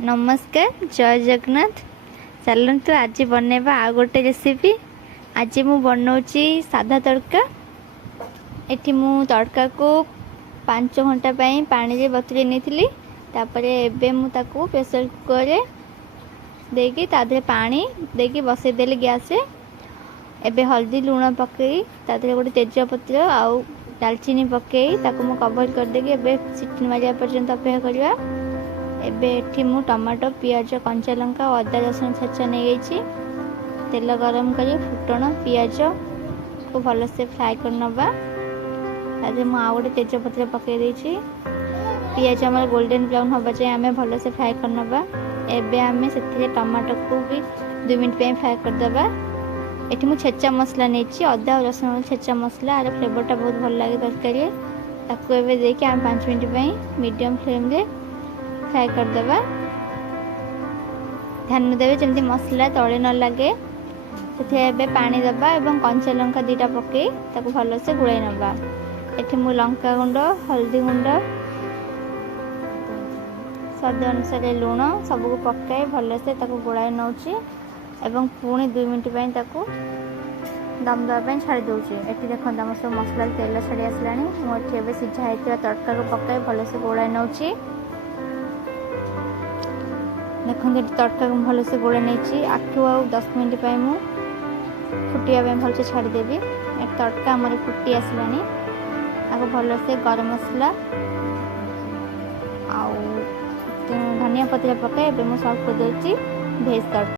नमस्कार जय जगन्नाथ। चलतु आज बनैबा आ गोटे रेसिपी। आज मु बनाऊँगी साधा तड़का। एठी मु तड़का को 5 घंटा पानी रे बतुरे नहीं एबे मु ताकू प्रेशर कुकर रे देकी तादे पानी देकी बसई देली गैस रे। एबे हल्दी लुण पकई तादे गोटे तेजपत्र आउ दालचीनी पकई ताकू मु कवर कर देगी एबे सिटी मारिया पर्यंत अपेक्षा करवा। एबे एठी मु टमाटो पियाज कंचा लंका और अदा रसुण छेचा नहीं गई। तेल गरम करी फुटण पियाज को भल से फ्राए कर नबा। तादे मु आउ गोटे तेजपत्र पकई देछि। पियाज हमर गोल्डन ब्राउन होबा जाय हमें भल से फ्राए कर नबा। एबे हमें सेथिरे टमाटो को भी 2 मिनट पे फ्राए कर दबा। एठी मु छेचा मसला नेछि अदा और रसुण छेचा मसला आर फ्लेवरटा बहुत भल लागे तरकारी। ताकू एबे देके हम 5 मिनट पे मीडियम फ्लेम रे फ्राए कर दबा। ध्यान देवे जमती मसला तले न लगे। से पानी दबा एवं कंचा लंका 2टा पकई ताकू भल से गुड़ाई नबा। एठी मु लंका गुंड हल्दी गुंड स्वाद अनुसार लुण सबको पकाई भल से ताकू गुड़ाई नौची एवं पुणी 2 मिनट पे ताकू दम दवा छाड़ी दूसरी। एठी देखो आम सब मसला तेल छाड़ी आसला। मुझे सीझा होता तड़का को पकाई भल से गुड़ाई नौची। देखो तड़का को भल से गोड़ा नहीं आखु आ 10 मिनट पे मु फुटिया भल से छाड़देवी। तड़का आमर फुटी आसला। आपको भल से गरम मसला आउ धनिया पत्र पकाई सर्व कर भेज तड़का।